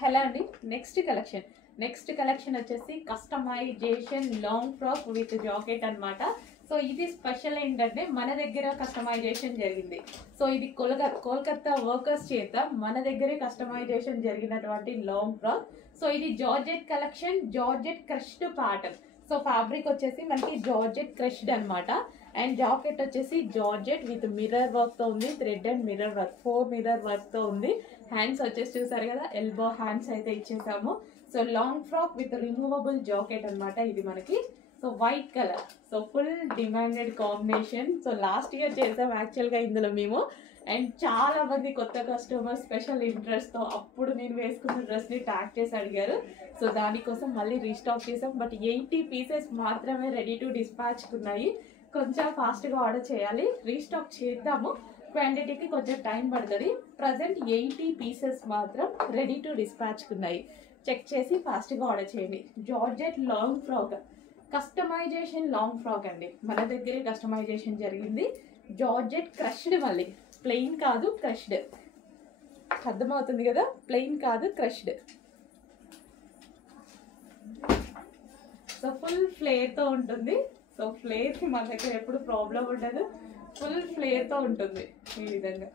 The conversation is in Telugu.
హలో అండి. నెక్స్ట్ కలెక్షన్ వచ్చేసి customization long frock with jacket అన్నమాట. సో ఇది స్పెషల్ ఏంటంటే మన దగ్గర కస్టమైజేషన్ జరిగింది. సో ఇది కోల్కతా వర్కర్స్ చేత మన దగ్గరే కస్టమైజేషన్ జరిగినటువంటి లాంగ్ ఫ్రాక్. సో ఇది georgette collection, georgette crushed pattern. So fabric వచ్చేసి మనకి జార్జెట్ క్రష్డ్ అన్నమాట. అండ్ జాకెట్ వచ్చేసి జార్జెట్ విత్ మిర్రర్ వర్క్ తో ఉంది, thread and mirror work, 4 mirror work తో ఉంది. హ్యాండ్స్ వచ్చేసి చూసారు కదా, ఎల్బో హ్యాండ్స్ అయితే ఇచ్చేసాము. So long frock with removable jacket అన్నమాట ఇది మనకి. So white colour, so full demanded combination. So last year చేసాం యాక్చువల్గా ఇందులో మేము. అండ్ చాలా మంది కొత్త కస్టమర్ స్పెషల్ ఇంట్రెస్ట్ తో అప్పుడు నేను వేసుకున్న డ్రెస్ ని ట్యాగ్ చేసి అడిగారు. సో దానికోసం మళ్ళీ రీస్టాక్ చేసాం. బట్ 80 పీసెస్ మాత్రమే రెడీ టు డిస్పాచ్ ఉన్నాయి. కొంచెం ఫాస్ట్గా ఆర్డర్ చేయాలి, రీస్టాక్ చేద్దాము. క్వాంటిటీకి కొంచెం టైం పడుతుంది. ప్రజెంట్ 80 పీసెస్ మాత్రం రెడీ టు డిస్పాచ్ ఉన్నాయి. చెక్ చేసి ఫాస్ట్గా ఆర్డర్ చేయండి. Georgette long frock, customization long frock అండి. మన దగ్గరే కస్టమైజేషన్ జరిగింది. జార్జెట్ క్రష్డ్, మళ్ళీ ప్లెయిన్ కాదు, క్రష్డ్. అర్థమవుతుంది కదా, ప్లెయిన్ కాదు, క్రష్డ్. సో ఫుల్ ఫ్లేర్తో ఉంటుంది. సో ఫ్లేర్కి మన దగ్గర ఎప్పుడు ప్రాబ్లం ఉండదు, ఫుల్ ఫ్లేర్తో ఉంటుంది ఈ విధంగా.